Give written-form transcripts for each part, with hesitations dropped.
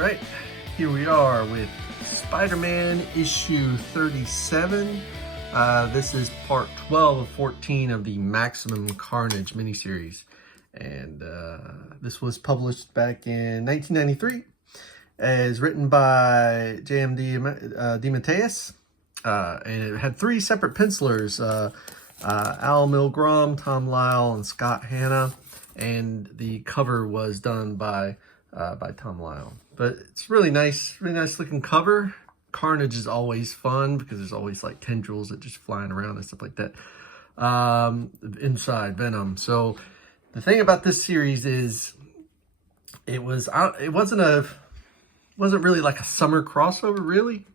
right, here we are with Spider-Man issue 37. This is part 12 of 14 of the Maximum Carnage miniseries. And this was published back in 1993. It's written by J.M. DeMatteis. And it had three separate pencilers, Al Milgrom, Tom Lyle, and Scott Hanna. And the cover was done by Tom Lyle. But it's really nice looking cover. Carnage is always fun because there's always like tendrils that just flying around and stuff like that inside Venom. So the thing about this series is it wasn't really like a summer crossover, really.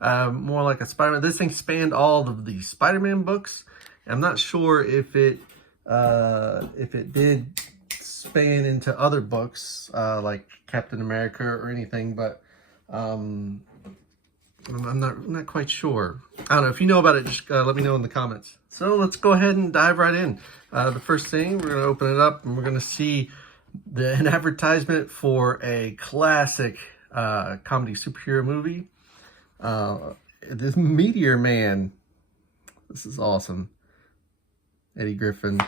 More like a Spider-Man. This thing spanned all of the Spider-Man books. I'm not sure if it did span into other books like Captain America or anything, but I'm not quite sure. I don't know. If you know about it, just let me know in the comments. So let's go ahead and dive right in. The first thing, we're going to open it up and we're going to see an advertisement for a classic comedy superhero movie. This Meteor Man. This is awesome. Eddie Griffin.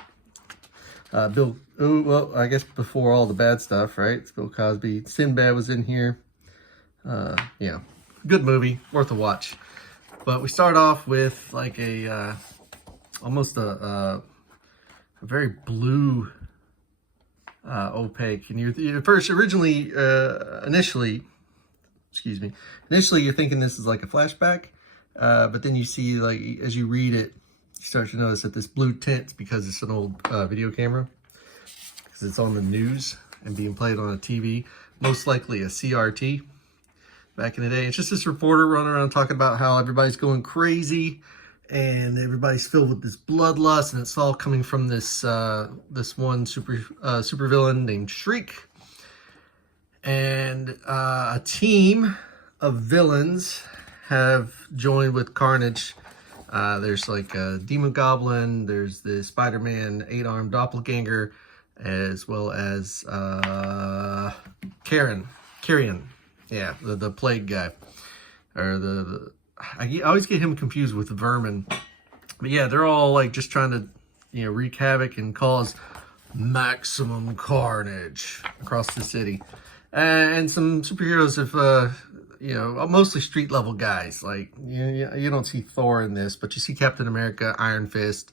Bill, well, I guess before all the bad stuff, right? It's Bill Cosby. Sinbad was in here. Yeah, good movie, worth a watch. But we start off with like a almost a very blue opaque, and you're first initially you're thinking this is like a flashback, but then you see, like, as you read it, you start to notice that this blue tint, because it's an old video camera, because it's on the news and being played on a TV, most likely a CRT back in the day. It's just this reporter running around talking about how everybody's going crazy and everybody's filled with this bloodlust, and it's all coming from this this one super villain named Shriek. And a team of villains have joined with Carnage. There's like a Demon Goblin, there's the Spider-Man 8-armed doppelganger, as well as Carrion. Yeah, the plague guy. Or I always get him confused with Vermin. But yeah, they're all like just trying to, wreak havoc and cause maximum carnage across the city. And some superheroes have, mostly street level guys. Like, you don't see Thor in this, but you see Captain America, Iron Fist,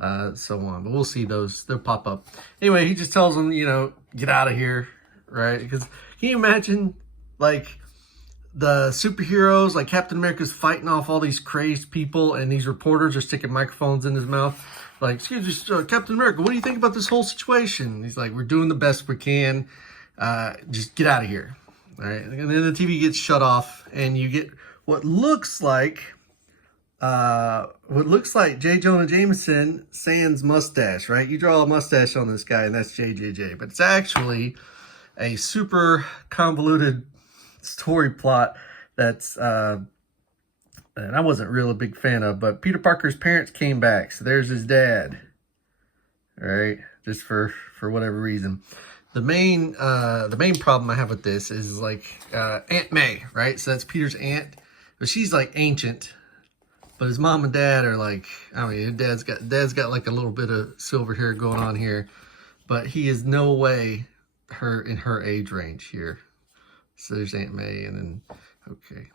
so on. But we'll see those. They'll pop up. Anyway, he just tells them, get out of here, right? Because can you imagine, like, the superheroes, like Captain America's fighting off all these crazed people, and these reporters are sticking microphones in his mouth. Like, excuse me, Captain America, what do you think about this whole situation? He's like, we're doing the best we can. Just get out of here. All right. And then the TV gets shut off, and you get what looks like J. Jonah Jameson sans mustache, right? You draw a mustache on this guy, and that's JJJ. But it's actually a super convoluted story plot that's and I wasn't really a big fan of, but Peter Parker's parents came back, so there's his dad. All right, just for whatever reason. The main problem I have with this is like Aunt May, right? So that's Peter's aunt, but she's like ancient. But his mom and dad are like, I mean, dad's got like a little bit of silver hair going on here, but he is no way in her age range here. So there's Aunt May, and then okay,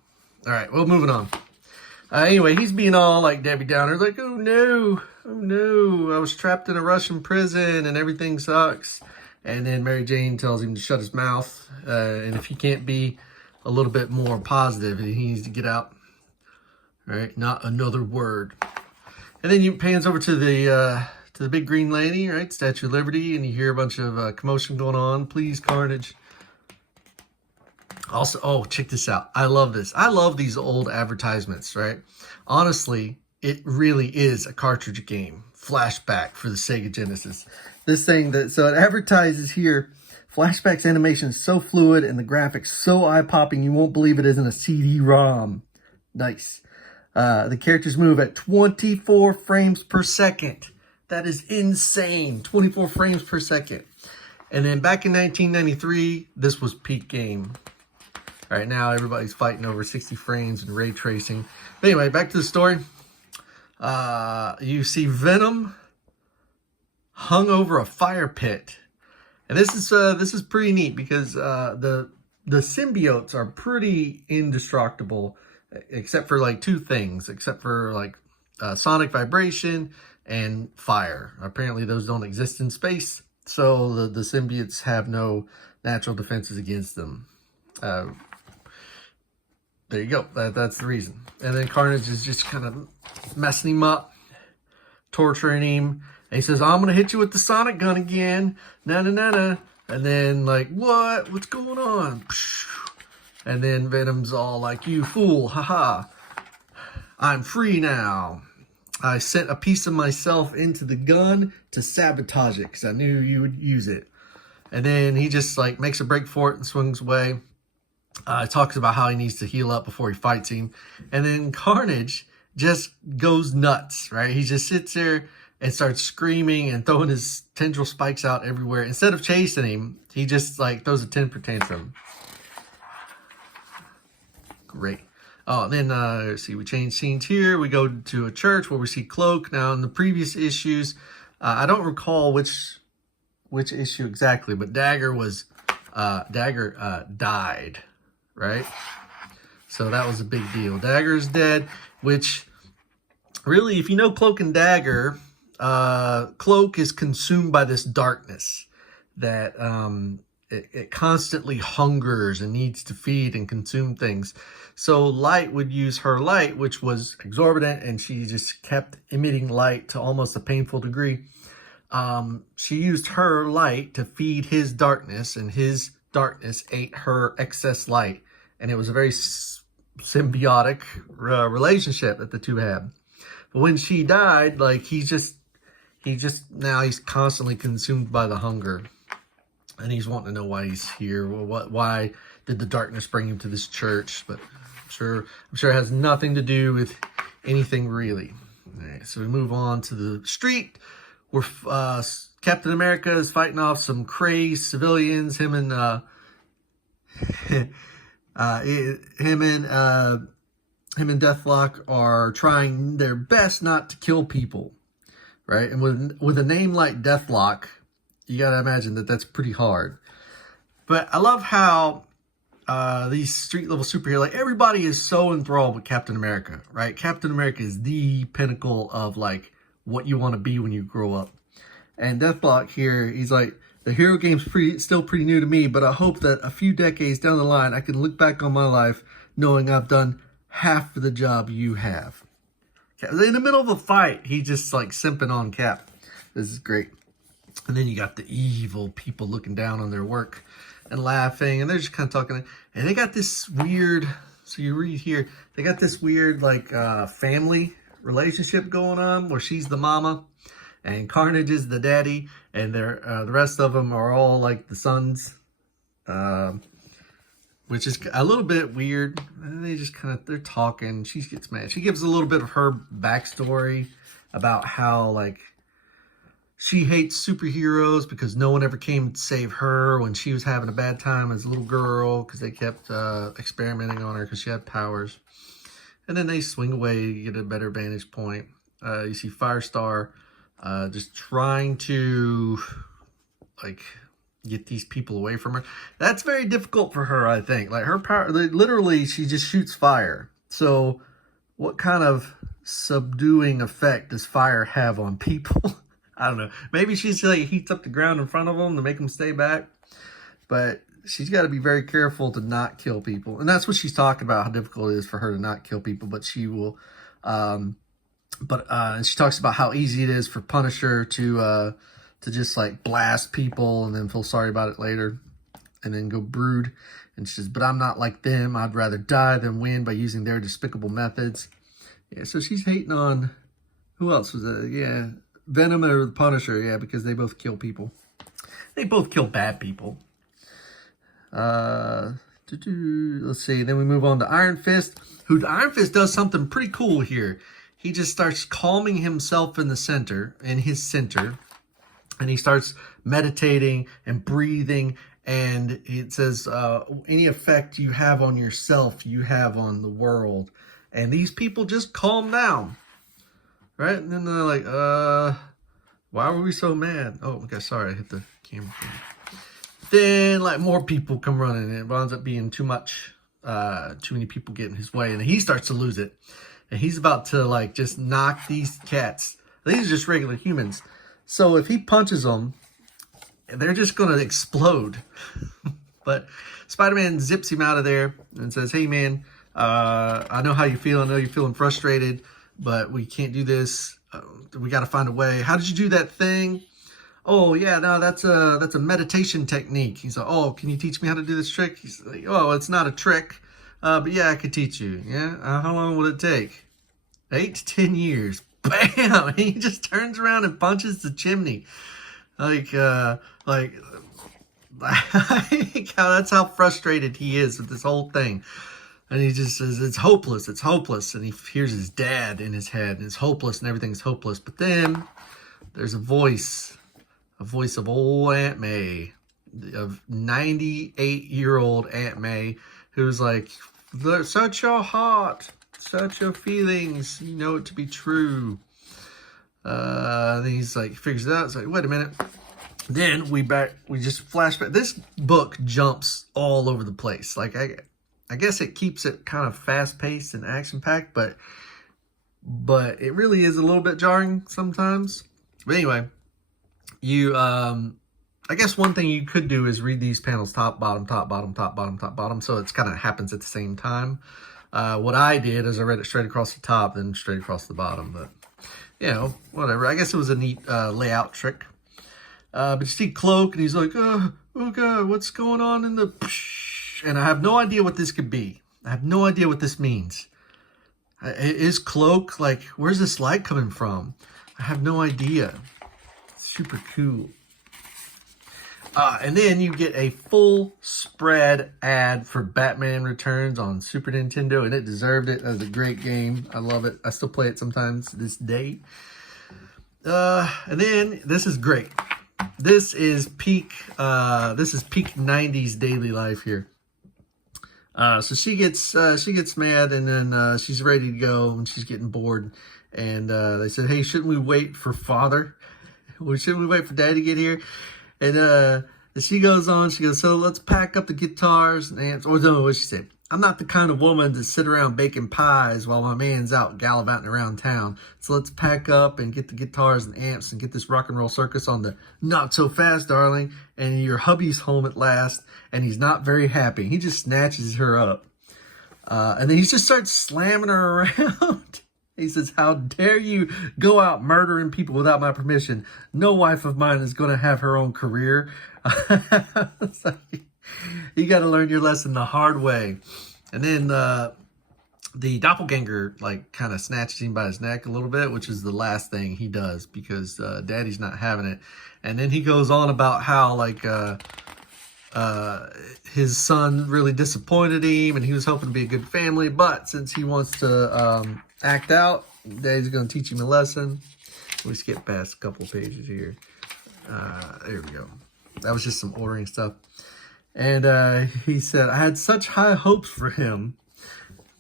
all right. Well, moving on. Anyway, he's being all like Debbie Downer, like, oh no, I was trapped in a Russian prison and everything sucks. And then Mary Jane tells him to shut his mouth, and if he can't be a little bit more positive, he needs to get out. All right, not another word. And then you pans over to the big green lady, right, Statue of Liberty, and you hear a bunch of commotion going on. Please, Carnage. Also, oh, check this out. I love this. I love these old advertisements, right? Honestly, it really is a cartridge game. Flashback for the Sega Genesis. This thing so it advertises here, Flashback's animation is so fluid and the graphics so eye-popping you won't believe it isn't a CD-ROM. Nice. The characters move at 24 frames per second. That is insane. 24 frames per second. And then back in 1993, this was peak game. Right now, everybody's fighting over 60 frames and ray tracing. But anyway, back to the story. You see Venom hung over a fire pit. And this is pretty neat because the symbiotes are pretty indestructible, except for like two things, except for like sonic vibration and fire. Apparently those don't exist in space, so the symbiotes have no natural defenses against them. There you go. That's the reason. And then Carnage is just kind of messing him up, torturing him. And he says, I'm going to hit you with the sonic gun again. Na-na-na-na. And then, like, what? What's going on? And then Venom's all like, you fool. Haha. I'm free now. I sent a piece of myself into the gun to sabotage it because I knew you would use it. And then he just, like, makes a break for it and swings away. Talks about how he needs to heal up before he fights him. And then Carnage just goes nuts, right? He just sits there and starts screaming and throwing his tendril spikes out everywhere. Instead of chasing him, he just like throws a temper tantrum. Great. Oh, and then let's see, we change scenes here. We go to a church where we see Cloak. Now in the previous issues, I don't recall which issue exactly, but Dagger died, right? So that was a big deal. Dagger's dead, which really, if you know Cloak and Dagger, Cloak is consumed by this darkness that it constantly hungers and needs to feed and consume things. So Light would use her light, which was exorbitant, and she just kept emitting light to almost a painful degree. She used her light to feed his darkness, and his darkness ate her excess light. And it was a very symbiotic relationship that the two had. But when she died, like he's constantly consumed by the hunger, and he's wanting to know why he's here. Well, why did the darkness bring him to this church? But I'm sure it has nothing to do with anything really. All right, so we move on to the street where Captain America is fighting off some crazed civilians. Him and Deathlock are trying their best not to kill people. Right, and with a name like Deathlock, you got to imagine that that's pretty hard. But I love how these street-level superheroes, like everybody is so enthralled with Captain America, right? Captain America is the pinnacle of like what you want to be when you grow up. And Deathlock here, he's like, the hero game's still pretty new to me, but I hope that a few decades down the line, I can look back on my life knowing I've done half of the job you have. In the middle of a fight, he just like simping on Cap. This is great. And then you got the evil people looking down on their work and laughing, and they're just kind of talking. And they got this weird, so you read here, they got this weird like family relationship going on where she's the mama and Carnage is the daddy, and they're the rest of them are all like the sons. Which is a little bit weird. And they just they're talking. She gets mad. She gives a little bit of her backstory about how, like, she hates superheroes because no one ever came to save her when she was having a bad time as a little girl because they kept experimenting on her because she had powers. And then they swing away, get a better vantage point. You see Firestar just trying to, like, get these people away from her. That's very difficult for her, I think. Like, her power, literally, she just shoots fire. So what kind of subduing effect does fire have on people? I don't know. Maybe she's like heats up the ground in front of them to make them stay back. But she's got to be very careful to not kill people. And that's what she's talking about, how difficult it is for her to not kill people. But she will, and she talks about how easy it is for Punisher to just like blast people and then feel sorry about it later and then go brood. And she says, but I'm not like them. I'd rather die than win by using their despicable methods. Yeah, so she's hating on, who else was it? Yeah, Venom or the Punisher. Yeah, because they both kill people. They both kill bad people. Let's see. Then we move on to Iron Fist. Iron Fist does something pretty cool here. He just starts calming himself in his center. And he starts meditating and breathing, And it says, any effect you have on yourself, you have on the world. And these people just calm down, right? And then they're like, why were we so mad? Oh, okay, sorry, I hit the camera thing. Then, like, more people come running, and it winds up being too much, too many people get in his way, and he starts to lose it. And he's about to, like, just knock these cats. These are just regular humans. So if he punches them, they're just going to explode. But Spider-Man zips him out of there and says, hey, man, I know how you feel. I know you're feeling frustrated, but we can't do this. We got to find a way. How did you do that thing? Oh, yeah, no, that's a meditation technique. He's like, oh, can you teach me how to do this trick? He's like, oh, it's not a trick, but yeah, I could teach you. Yeah, how long would it take? 8 to 10 years. Bam! He just turns around and punches the chimney. Like that's how frustrated he is with this whole thing. And he just says, it's hopeless, it's hopeless. And he hears his dad in his head, and it's hopeless, and everything's hopeless. But then there's a voice of old Aunt May, of 98-year-old Aunt May, who's like, search your heart, search your feelings, you know it to be true. And he's like, figures it out. It's like, wait a minute. Then we just flash back. This book jumps all over the place. Like, I guess it keeps it kind of fast-paced and action-packed, but it really is a little bit jarring sometimes. But anyway, I guess one thing you could do is read these panels top, bottom, top, bottom, top, bottom, top, bottom, so it's kind of happens at the same time. What I did is I read it straight across the top, then straight across the bottom, but, you know, whatever. I guess it was a neat layout trick. But you see Cloak, and he's like, oh God, what's going on in the... And I have no idea what this could be. I have no idea what this means. Is Cloak, like, where's this light coming from? I have no idea. Super cool. And then you get a full spread ad for Batman Returns on Super Nintendo, and it deserved it. That was a great game. I love it. I still play it sometimes to this day. And then this is great. This is peak 90s daily life here. So she gets mad, and then she's ready to go, and she's getting bored. And they said, hey, shouldn't we wait for Father? Shouldn't we wait for Dad to get here? And she goes on, she goes, so let's pack up the guitars and amps. Or no, what she said? I'm not the kind of woman to sit around baking pies while my man's out gallivanting around town. So let's pack up and get the guitars and amps and get this rock and roll circus on the not so fast, darling. And your hubby's home at last, and he's not very happy. He just snatches her up. And then he just starts slamming her around. He says, how dare you go out murdering people without my permission? No wife of mine is going to have her own career. It's like, you got to learn your lesson the hard way. And then the doppelganger, like, kind of snatches him by his neck a little bit, which is the last thing he does because Daddy's not having it. And then he goes on about how, like, his son really disappointed him, and he was hoping to be a good family, but since he wants to act out, Daddy's going to teach him a lesson. We skip past a couple of pages here. There we go. That was just some ordering stuff. And he said, I had such high hopes for him.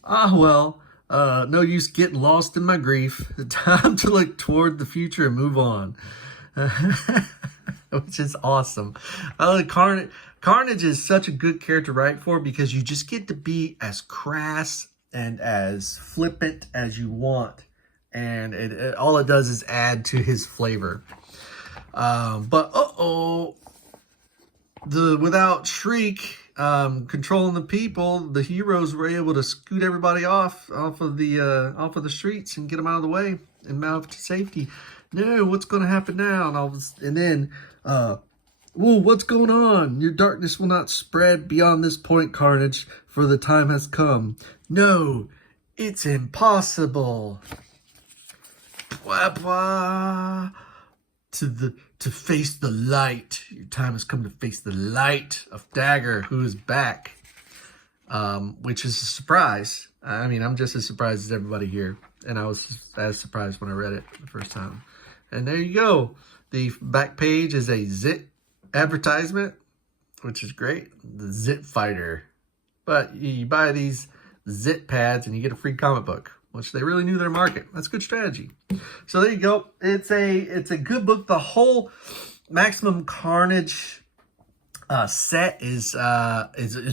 Ah, well, no use getting lost in my grief. Time to look toward the future and move on. Which is awesome. Carnage is such a good character to write for because you just get to be as crass and as flippant as you want. And all it does is add to his flavor. But without Shriek controlling the people, the heroes were able to scoot everybody off of the streets and get them out of the way and out to safety. No, what's going to happen now? And then, whoa, what's going on? Your darkness will not spread beyond this point, Carnage, for the time has come. No, it's impossible. Blah, blah. To face the light. Your time has come to face the light of Dagger, who is back. Which is a surprise. I mean, I'm just as surprised as everybody here. And I was as surprised when I read it the first time. And there you go. The back page is a Zit advertisement. which is great. The Zit Fighter. But you buy these Zit pads and you get a free comic book, which they really knew their market. That's good strategy. So there you go. It's a good book. The whole Maximum Carnage set is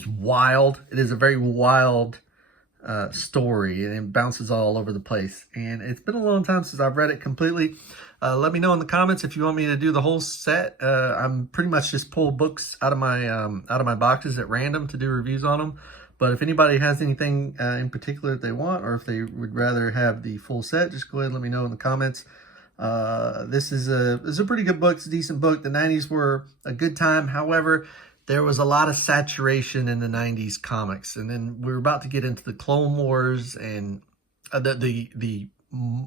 wild. It is a very wild story, and it bounces all over the place. And it's been a long time since I've read it completely. Let me know in the comments if you want me to do the whole set. I'm pretty much just pull books out of my boxes at random to do reviews on them. But if anybody has anything in particular that they want, or if they would rather have the full set, just go ahead and let me know in the comments. This is a pretty good book. It's a decent book. The 90s were a good time. However, there was a lot of saturation in the 90s comics. And then we were about to get into the Clone Wars and the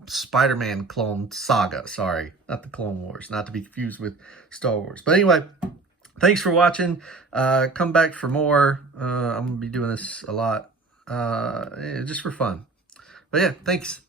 Spider-Man clone saga. Sorry, not the Clone Wars. Not to be confused with Star Wars. But anyway, thanks for watching. Come back for more. I'm going to be doing this a lot just for fun. But yeah, thanks.